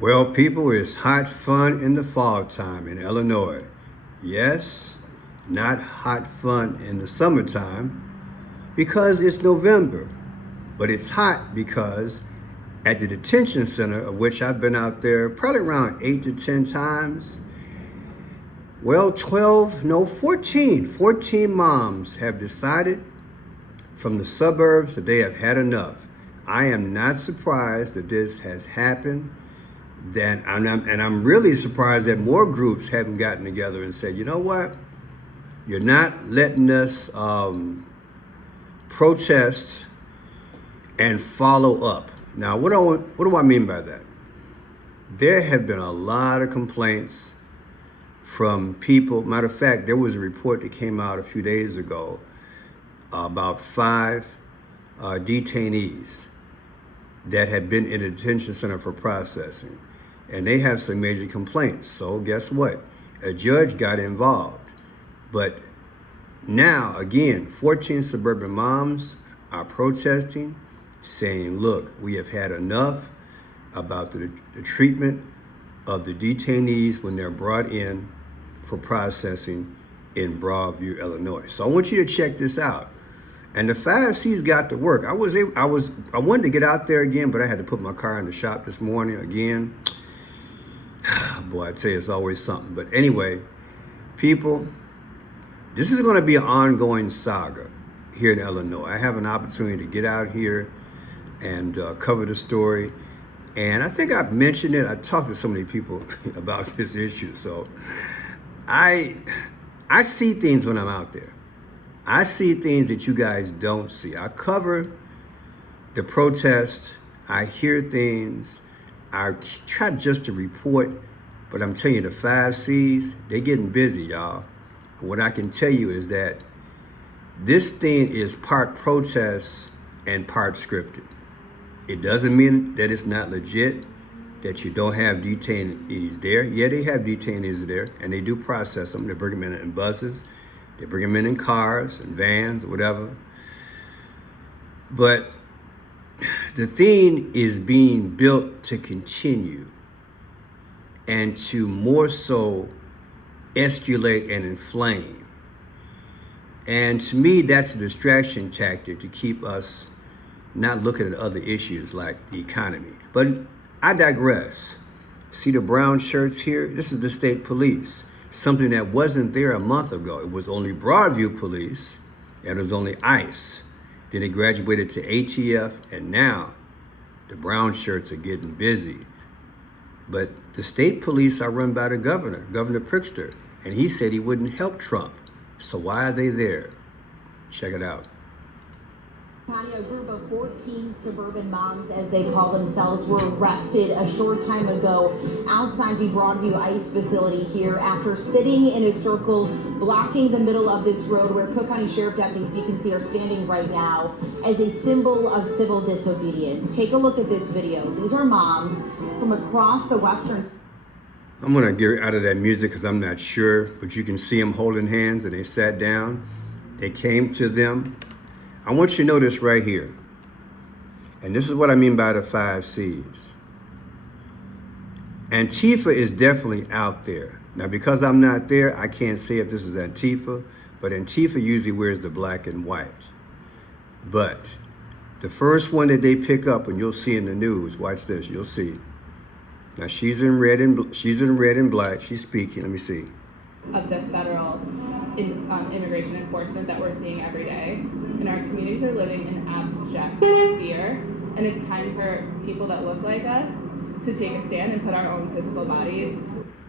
Well, people, it's hot fun in the fall time in Illinois. Yes, not hot fun in the summertime because it's November, but it's hot because at the detention center, of which I've been out there probably around 8 to 10 times, well, 12, no, 14 moms have decided from the suburbs that they have had enough. I am not surprised that this has happened. I'm really surprised that more groups haven't gotten together and said, you know what, you're not letting us protest and follow up. Now, what do I mean by that? There have been a lot of complaints from people. Matter of fact, there was a report that came out a few days ago about 5 detainees that had been in a detention center for processing. And they have some major complaints. So guess what? A judge got involved. But now, again, 14 suburban moms are protesting, saying, look, we have had enough about the treatment of the detainees when they're brought in for processing in Broadview, Illinois. So I want you to check this out. And the 5C's got to work. I wanted to get out there again, but I had to put my car in the shop this morning again. Boy, I tell you, it's always something. But anyway, people, this is going to be an ongoing saga here in Illinois. I have an opportunity to get out here and cover the story. And I think I've mentioned it. I talked to so many people about this issue. So I see things when I'm out there. I see things that you guys don't see. I cover the protests. I hear things. I try just to report, but I'm telling you, the 5Cs, they're getting busy, y'all. What I can tell you is that this thing is part protest and part scripted. It doesn't mean that it's not legit, that you don't have detainees there. Yeah, they have detainees there, and they do process them. They bring them in buses. They bring them in cars and vans or whatever. But the thing is being built to continue and to more so escalate and inflame. And to me, that's a distraction tactic to keep us not looking at other issues like the economy. But I digress. See the brown shirts here? This is the state police. Something that wasn't there a month ago. It was only Broadview police, and it was only ICE. Then it graduated to ATF, and now the brown shirts are getting busy. But the state police are run by the governor, Governor Pritzker, and he said he wouldn't help Trump. So why are they there? Check it out. A group of 14 suburban moms, as they call themselves, were arrested a short time ago outside the Broadview ICE facility here after sitting in a circle blocking the middle of this road where Cook County Sheriff deputies, you can see, are standing right now as a symbol of civil disobedience. Take a look at this video. These are moms from across the western... I'm going to get out of that music because I'm not sure, but you can see them holding hands, and they sat down. They came to them. I want you to know this right here. And this is what I mean by the 5Cs. Antifa is definitely out there. Now, because I'm not there, I can't say if this is Antifa, but Antifa usually wears the black and white. But the first one that they pick up, and you'll see in the news, watch this, you'll see. Now, she's in red and black. She's speaking. Let me see. Of the federal immigration enforcement that we're seeing every day. And our communities are living in abject fear. And it's time for people that look like us to take a stand and put our own physical bodies.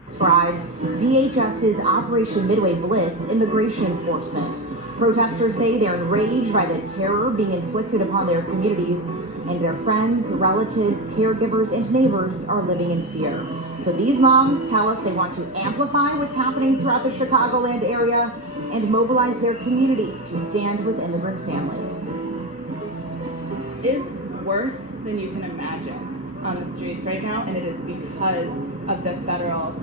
Describe DHS's Operation Midway Blitz immigration enforcement. Protesters say they're enraged by the terror being inflicted upon their communities, and their friends, relatives, caregivers, and neighbors are living in fear. So these moms tell us they want to amplify what's happening throughout the Chicagoland area and mobilize their community to stand with immigrant families. Is worse than you can imagine on the streets right now, and it is because of the federal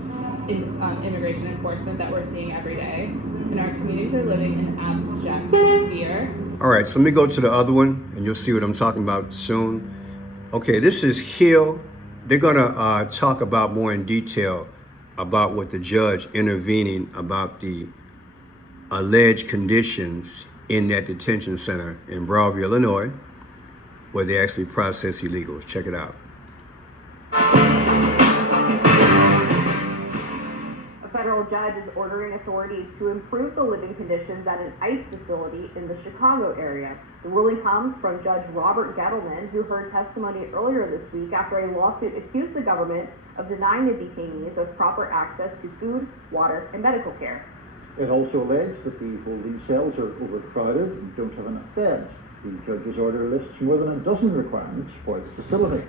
immigration enforcement that we're seeing every day. And our communities are living in abject fear. All right, so let me go to the other one, and you'll see what I'm talking about soon. Okay, this is Hill they're gonna talk about more in detail about what the judge intervening about the alleged conditions in that detention center in Broadview, Illinois, where they actually process illegals. Check it out. A federal judge is ordering authorities to improve the living conditions at an ICE facility in the Chicago area. The ruling comes from Judge Robert Gettleman, who heard testimony earlier this week after a lawsuit accused the government of denying the detainees of proper access to food, water, and medical care. It also alleged that the holding cells are overcrowded and don't have enough beds. The judge's order lists more than a dozen requirements for the facility.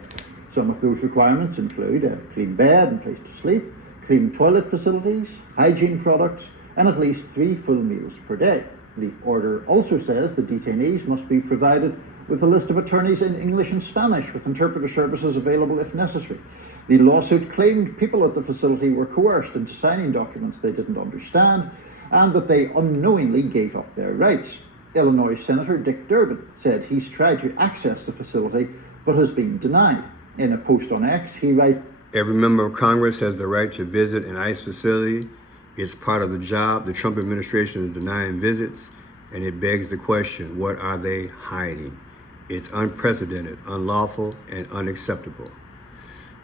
Some of those requirements include a clean bed and place to sleep, clean toilet facilities, hygiene products, and at least 3 full meals per day. The order also says the detainees must be provided with a list of attorneys in English and Spanish with interpreter services available if necessary. The lawsuit claimed people at the facility were coerced into signing documents they didn't understand and that they unknowingly gave up their rights. Illinois Senator Dick Durbin said he's tried to access the facility but has been denied. In a post on X, he writes, Every member of Congress has the right to visit an ICE facility. It's part of the job. The Trump administration is denying visits, and it begs the question, what are they hiding? It's unprecedented, unlawful, and unacceptable.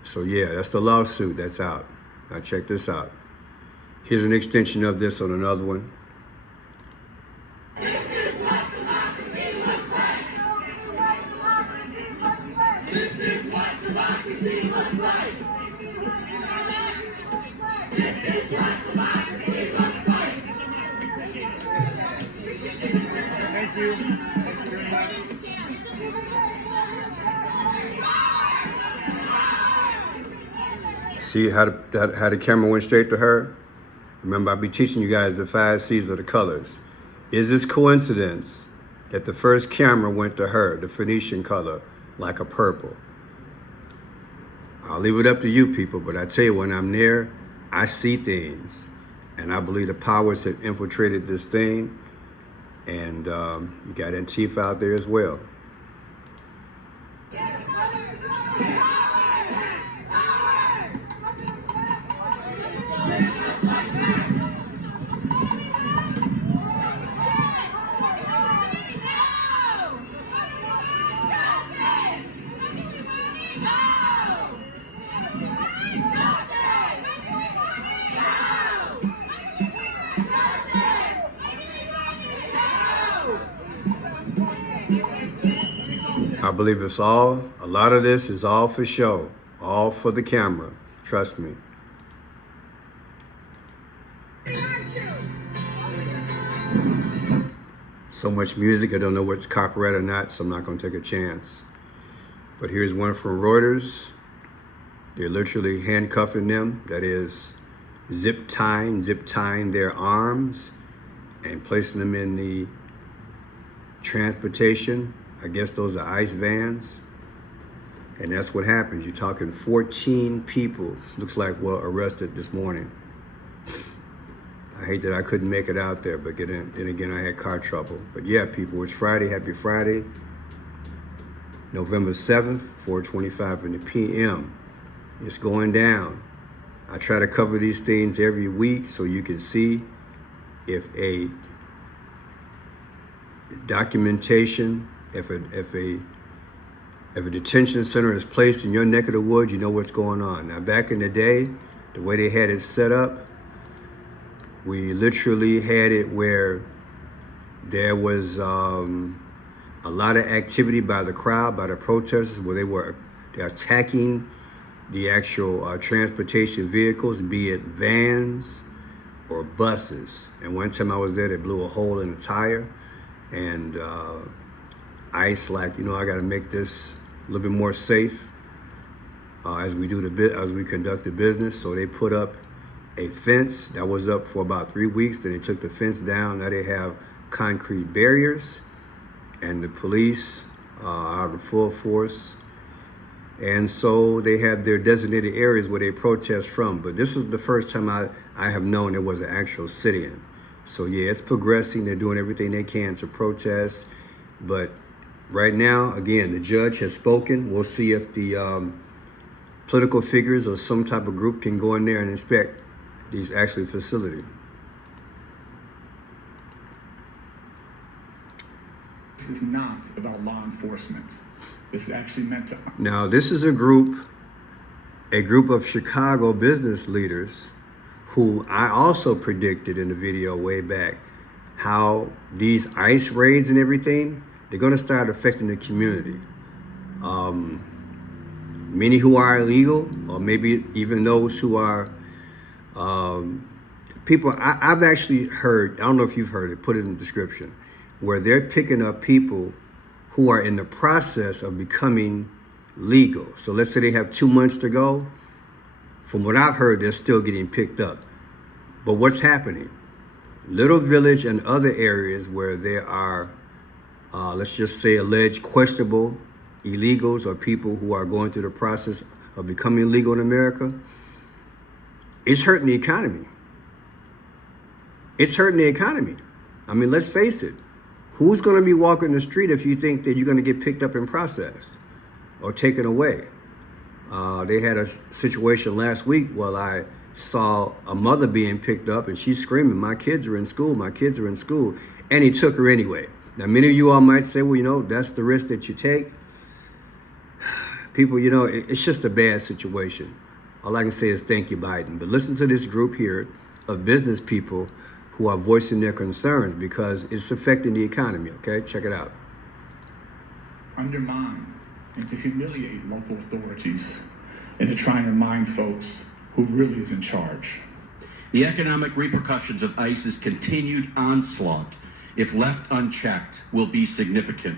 So yeah, that's the lawsuit that's out. Now check this out. Here's an extension of this on another one. This is what democracy looks like. This is what democracy looks like. This is what democracy looks like. Thank you. Thank you very much. See how the camera went straight to her? Remember, I'll be teaching you guys the 5 C's of the colors. Is this coincidence that the first camera went to her, the Phoenician color, like a purple? I'll leave it up to you people, but I tell you, when I'm there, I see things. And I believe the powers have infiltrated this thing. And you got Antifa out there as well. I believe it's all, a lot of this is all for show, all for the camera. Trust me. So much music, I don't know what's copyright or not, so I'm not going to take a chance. But here's one from Reuters. They're literally handcuffing them, that is, zip tying their arms and placing them in the transportation. I guess those are ICE vans. And that's what happens. You're talking 14 people, looks like, were arrested this morning. I hate that I couldn't make it out there, but then again, I had car trouble. But yeah, people, it's Friday. Happy Friday. November 7th, 4:25 in the p.m. It's going down. I try to cover these things every week so you can see if a documentation, if a detention center is placed in your neck of the woods, you know what's going on. Now, back in the day, the way they had it set up, we literally had it where there was a lot of activity by the crowd, by the protesters, where they're attacking the actual transportation vehicles, be it vans or buses. And one time I was there, they blew a hole in the tire, and ICE, like, you know, I got to make this a little bit more safe as we conduct the business. So they put up a fence that was up for about 3 weeks. Then they took the fence down. Now they have concrete barriers, and the police are in full force. And so they have their designated areas where they protest from. But this is the first time I have known there was an actual sit-in. So yeah, it's progressing. They're doing everything they can to protest. But right now, again, the judge has spoken. We'll see if the political figures or some type of group can go in there and inspect these actual facilities. This is not about law enforcement. This is actually meant to. Now, this is a group of Chicago business leaders who I also predicted in the video way back how these ICE raids and everything, they're going to start affecting the community. Many who are illegal, or maybe even those who are people. I've actually heard, I don't know if you've heard it, put it in the description, where they're picking up people who are in the process of becoming legal. So let's say they have 2 months to go. From what I've heard, they're still getting picked up. But what's happening? Little Village and other areas where there are, let's just say, alleged questionable illegals or people who are going through the process of becoming legal in America, it's hurting the economy. It's hurting the economy. I mean, let's face it. Who's going to be walking the street if you think that you're going to get picked up and processed or taken away? They had a situation last week where I saw a mother being picked up and she's screaming, my kids are in school, my kids are in school. And he took her anyway. Now, many of you all might say, well, you know, that's the risk that you take. People, you know, it's just a bad situation. All I can say is thank you, Biden. But listen to this group here of business people who are voicing their concerns because it's affecting the economy, okay? Check it out. Undermine and to humiliate local authorities and to try and remind folks who really is in charge. The economic repercussions of ICE's continued onslaught, if left unchecked, will be significant.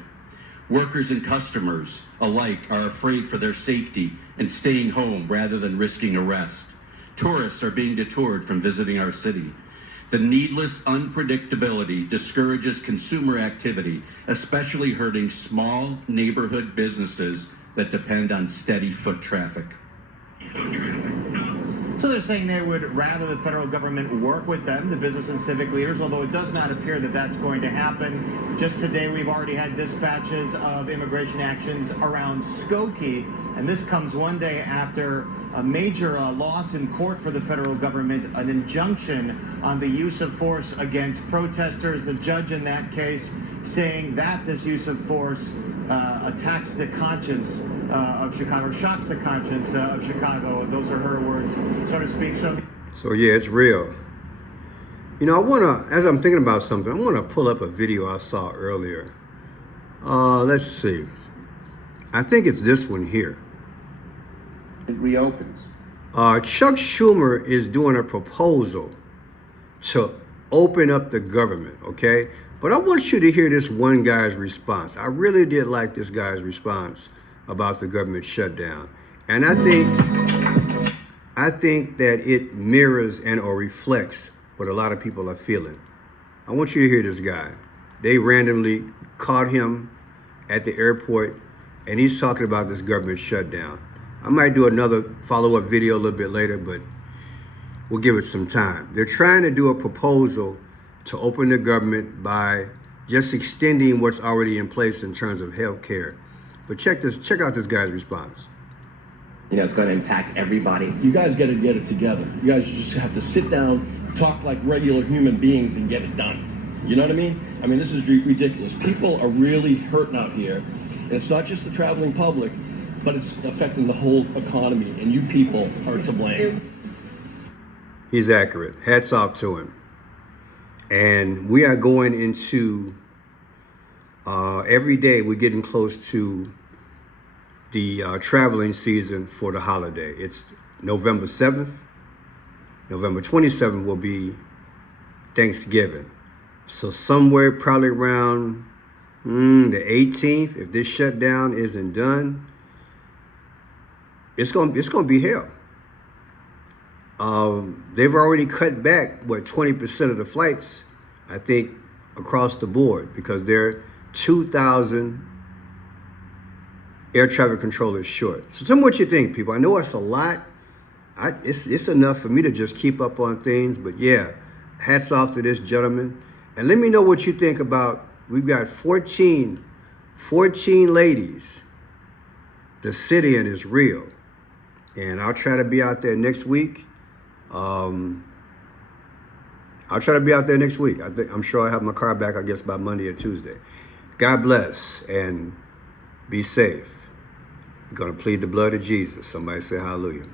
Workers and customers alike are afraid for their safety and staying home rather than risking arrest. Tourists are being deterred from visiting our city. The needless unpredictability discourages consumer activity, especially hurting small neighborhood businesses that depend on steady foot traffic. So they're saying they would rather the federal government work with them, the business and civic leaders, although it does not appear that that's going to happen. Just today, we've already had dispatches of immigration actions around Skokie, and this comes one day after a major loss in court for the federal government, an injunction on the use of force against protesters. A judge in that case saying that this use of force attacks the conscience of Chicago, shocks the conscience of Chicago. Those are her words, so to speak. So yeah, it's real. You know, I want to, as I'm thinking about something, I want to pull up a video I saw earlier. Let's see. I think it's this one here. It reopens. Chuck Schumer is doing a proposal to open up the government, okay? But I want you to hear this one guy's response. I really did like this guy's response about the government shutdown. And I think that it mirrors and or reflects what a lot of people are feeling. I want you to hear this guy. They randomly caught him at the airport and he's talking about this government shutdown. I might do another follow-up video a little bit later, but we'll give it some time. They're trying to do a proposal to open the government by just extending what's already in place in terms of health care. But check out this guy's response. You know, it's going to impact everybody. You guys got to get it together. You guys just have to sit down, talk like regular human beings and get it done. You know what I mean? I mean, this is ridiculous. People are really hurting out here. And it's not just the traveling public, but it's affecting the whole economy. And you people are to blame. He's accurate. Hats off to him. And we are going into, every day we're getting close to the traveling season for the holiday. It's November 7th. November 27th will be Thanksgiving. So somewhere probably around the 18th, if this shutdown isn't done, it's gonna be hell. They've already cut back, 20% of the flights, I think, across the board, because they're 2,000 air traffic controllers short. So tell me what you think, people. I know it's a lot. It's enough for me to just keep up on things, but yeah, hats off to this gentleman. And let me know what you think about, we've got 14 ladies. The sit-in is real. And I'll try to be out there next week. I'm sure I'll have my car back, I guess, by Monday or Tuesday. God bless and be safe. We're going to plead the blood of Jesus. Somebody say hallelujah.